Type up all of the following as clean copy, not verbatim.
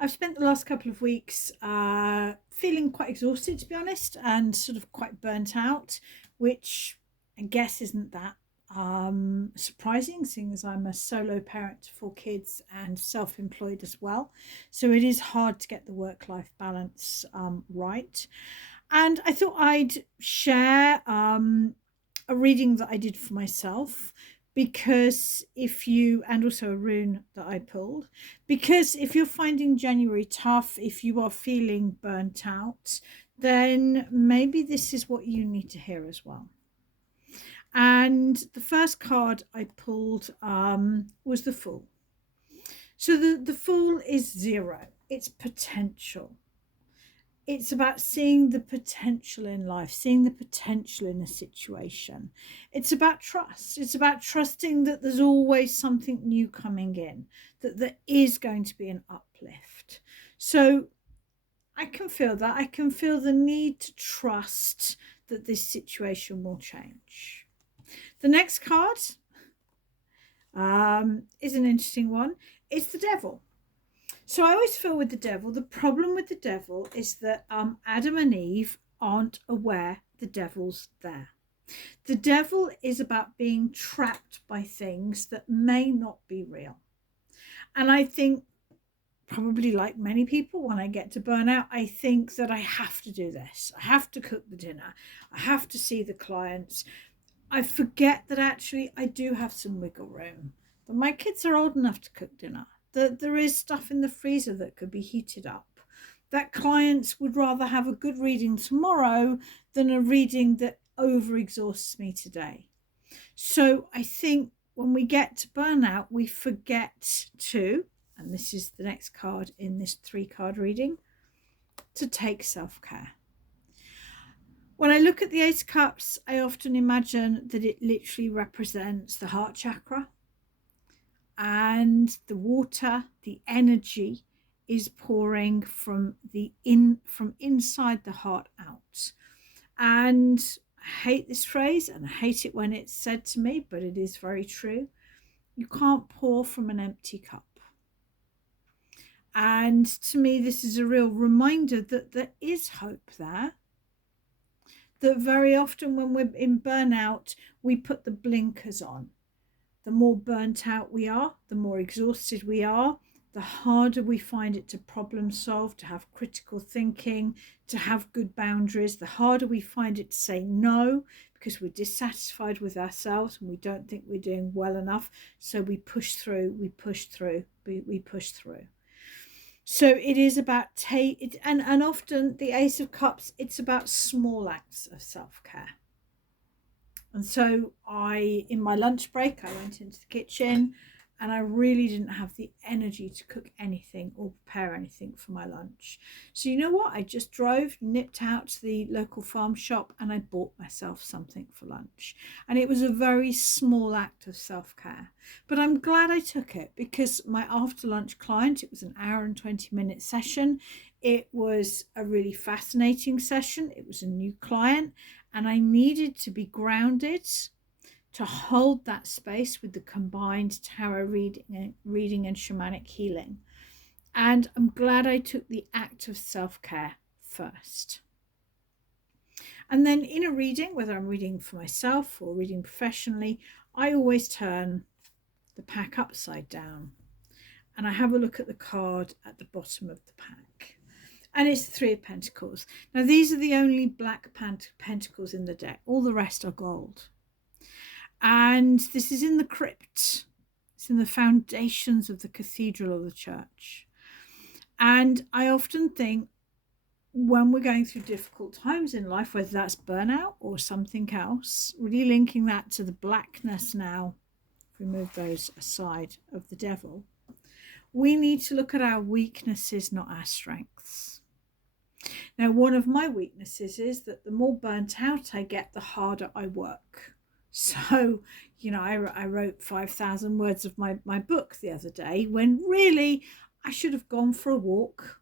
I've spent the last couple of weeks feeling quite exhausted, to be honest, and sort of quite burnt out, which I guess isn't that surprising, seeing as I'm a solo parent to four kids and self employed as well. So it is hard to get the work life balance right. And I thought I'd share a reading that I did for myself because if you, and also a rune that I pulled, because if you're finding January tough, if you are feeling burnt out, then maybe this is what you need to hear as well. And the first card I pulled was the Fool. So the Fool is zero, it's potential. It's about seeing the potential in life, seeing the potential in a situation. It's about trust. It's about trusting that there's always something new coming in, that there is going to be an uplift. So I can feel that. I can feel the need to trust that this situation will change. The next card is an interesting one. It's the Devil. So I always feel with the devil, the problem with the devil is that Adam and Eve aren't aware the devil's there. The devil is about being trapped by things that may not be real. And I think, probably like many people, when I get to burnout, I think that I have to do this. I have to cook the dinner. I have to see the clients. I forget that actually I do have some wiggle room. But my kids are old enough to cook dinner. That there is stuff in the freezer that could be heated up. That clients would rather have a good reading tomorrow than a reading that overexhausts me today. So I think when we get to burnout, we forget to, and this is the next card in this 3-card reading, to take self-care. When I look at the Ace of Cups, I often imagine that it literally represents the heart chakra. And the water, the energy is pouring from inside the heart out. And I hate this phrase and I hate it when it's said to me, but it is very true. You can't pour from an empty cup. And to me, this is a real reminder that there is hope there. That very often when we're in burnout, we put the blinkers on. The more burnt out we are, the more exhausted we are, the harder we find it to problem solve, to have critical thinking, to have good boundaries, the harder we find it to say no because we're dissatisfied with ourselves and we don't think we're doing well enough. So we push through, we push through, we push through. So it is about and often the Ace of Cups, it's about small acts of self-care. And so in my lunch break, I went into the kitchen and I really didn't have the energy to cook anything or prepare anything for my lunch. So you know what? I just nipped out to the local farm shop and I bought myself something for lunch. And it was a very small act of self-care. But I'm glad I took it because my after lunch client, it was an hour and 20-minute session. It was a really fascinating session. It was a new client and I needed to be grounded to hold that space with the combined tarot reading and shamanic healing. And I'm glad I took the act of self-care first. And then in a reading, whether I'm reading for myself or reading professionally, I always turn the pack upside down and I have a look at the card at the bottom of the pack. And it's the Three of Pentacles. Now, these are the only black pentacles in the deck. All the rest are gold. And this is in the crypt. It's in the foundations of the cathedral or the church. And I often think when we're going through difficult times in life, whether that's burnout or something else, really linking that to the blackness now, if we move those aside, of the devil, we need to look at our weaknesses, not our strengths. Now, one of my weaknesses is that the more burnt out I get, the harder I work. So, you know, I wrote 5,000 words of my book the other day when really I should have gone for a walk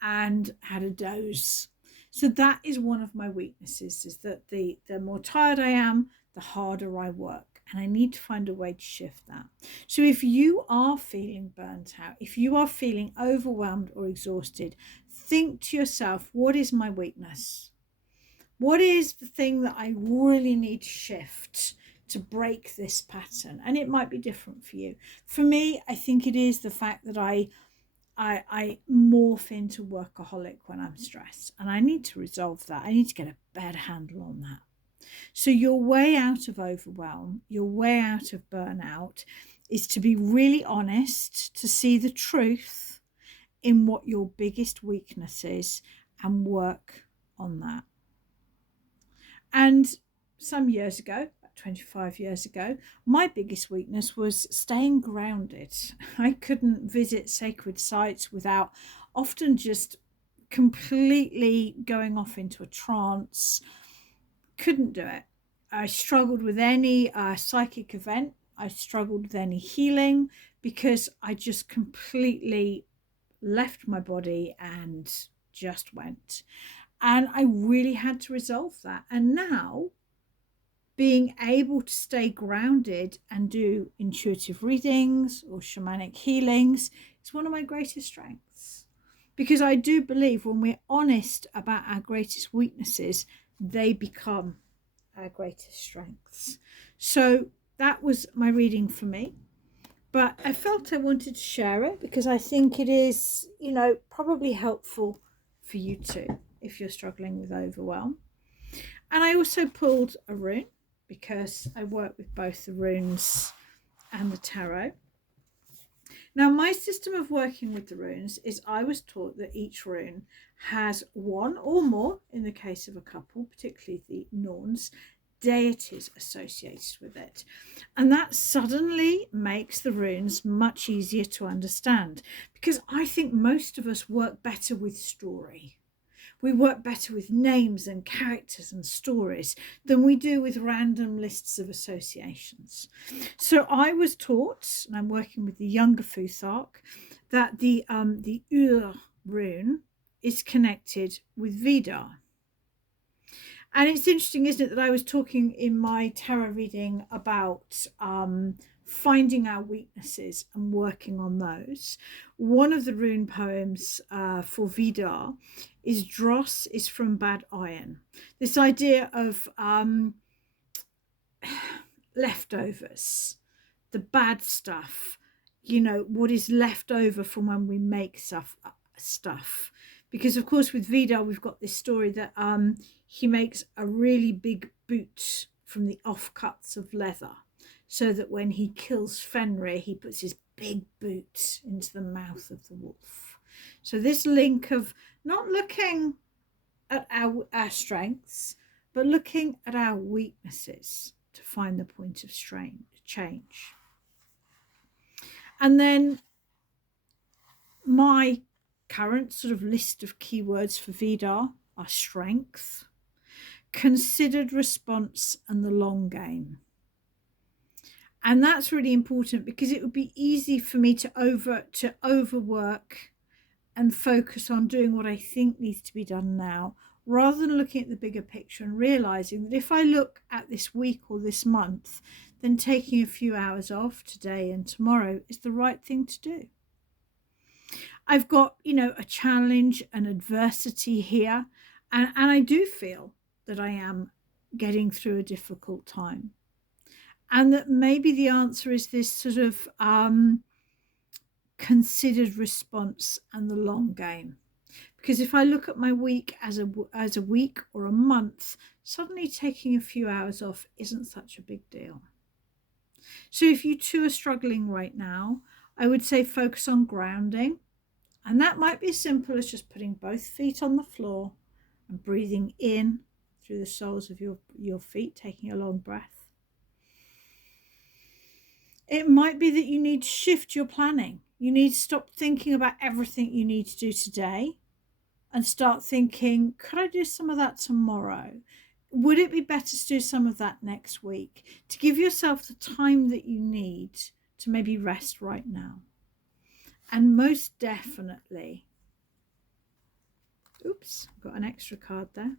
and had a doze. So that is one of my weaknesses, is that the more tired I am, the harder I work. And I need to find a way to shift that. So if you are feeling burnt out, if you are feeling overwhelmed or exhausted, think to yourself, what is my weakness? What is the thing that I really need to shift to break this pattern? And it might be different for you. For me, I think it is the fact that I morph into workaholic when I'm stressed, and I need to resolve that. I need to get a better handle on that. So your way out of overwhelm, your way out of burnout, is to be really honest, to see the truth in what your biggest weakness is and work on that. And some years ago, 25 years ago, my biggest weakness was staying grounded. I couldn't visit sacred sites without often just completely going off into a trance. Couldn't do it. I struggled with any psychic event. I struggled with any healing because I just completely left my body and just went. And I really had to resolve that. And now, being able to stay grounded and do intuitive readings or shamanic healings is one of my greatest strengths. Because I do believe when we're honest about our greatest weaknesses, they become our greatest strengths. So that was my reading for me. But I felt I wanted to share it because I think it is, probably helpful for you too if you're struggling with overwhelm. And I also pulled a rune because I work with both the runes and the tarot. Now, my system of working with the runes is I was taught that each rune has one or more, in the case of a couple, particularly the Norns, deities associated with it. And that suddenly makes the runes much easier to understand, because I think most of us work better with story. We work better with names and characters and stories than we do with random lists of associations. So I was taught, and I'm working with the younger Futhark, that the rune is connected with Vidar. And it's interesting, isn't it, that I was talking in my tarot reading about finding our weaknesses and working on those. One of the rune poems for Vidar is Dross is from bad iron. This idea of leftovers, the bad stuff, what is left over from when we make stuff. Because, of course, with Vidar, we've got this story that he makes a really big boot from the offcuts of leather, so that when he kills Fenrir, he puts his big boot into the mouth of the wolf. So this link of not looking at our strengths, but looking at our weaknesses to find the point of change. And then my current sort of list of keywords for Vidar are strength, considered response, and the long game. And that's really important because it would be easy for me to overwork and focus on doing what I think needs to be done now, rather than looking at the bigger picture and realizing that if I look at this week or this month, then taking a few hours off today and tomorrow is the right thing to do. I've got, a challenge, an adversity here, and I do feel that I am getting through a difficult time. And that maybe the answer is this sort of considered response and the long game. Because if I look at my week as a week or a month, suddenly taking a few hours off isn't such a big deal. So if you too are struggling right now, I would say focus on grounding. And that might be as simple as just putting both feet on the floor and breathing in through the soles of your feet, taking a long breath. It might be that you need to shift your planning. You need to stop thinking about everything you need to do today and start thinking, could I do some of that tomorrow? Would it be better to do some of that next week? To give yourself the time that you need to maybe rest right now. And most definitely, oops, got an extra card there.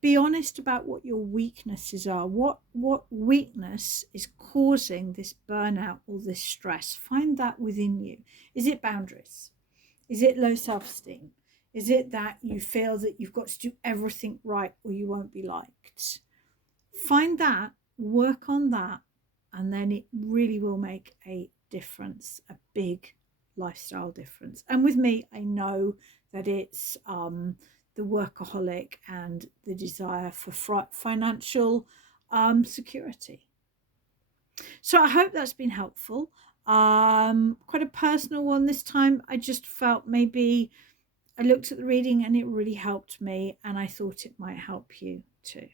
Be honest about what your weaknesses are. What weakness is causing this burnout or this stress? Find that within you. Is it boundaries? Is it low self-esteem? Is it that you feel that you've got to do everything right or you won't be liked? Find that, work on that, and then it really will make a difference, a big lifestyle difference. And with me, I know that it's the workaholic and the desire for financial security. So I hope that's been helpful. Quite a personal one this time. I just felt maybe I looked at the reading and it really helped me, and I thought it might help you too.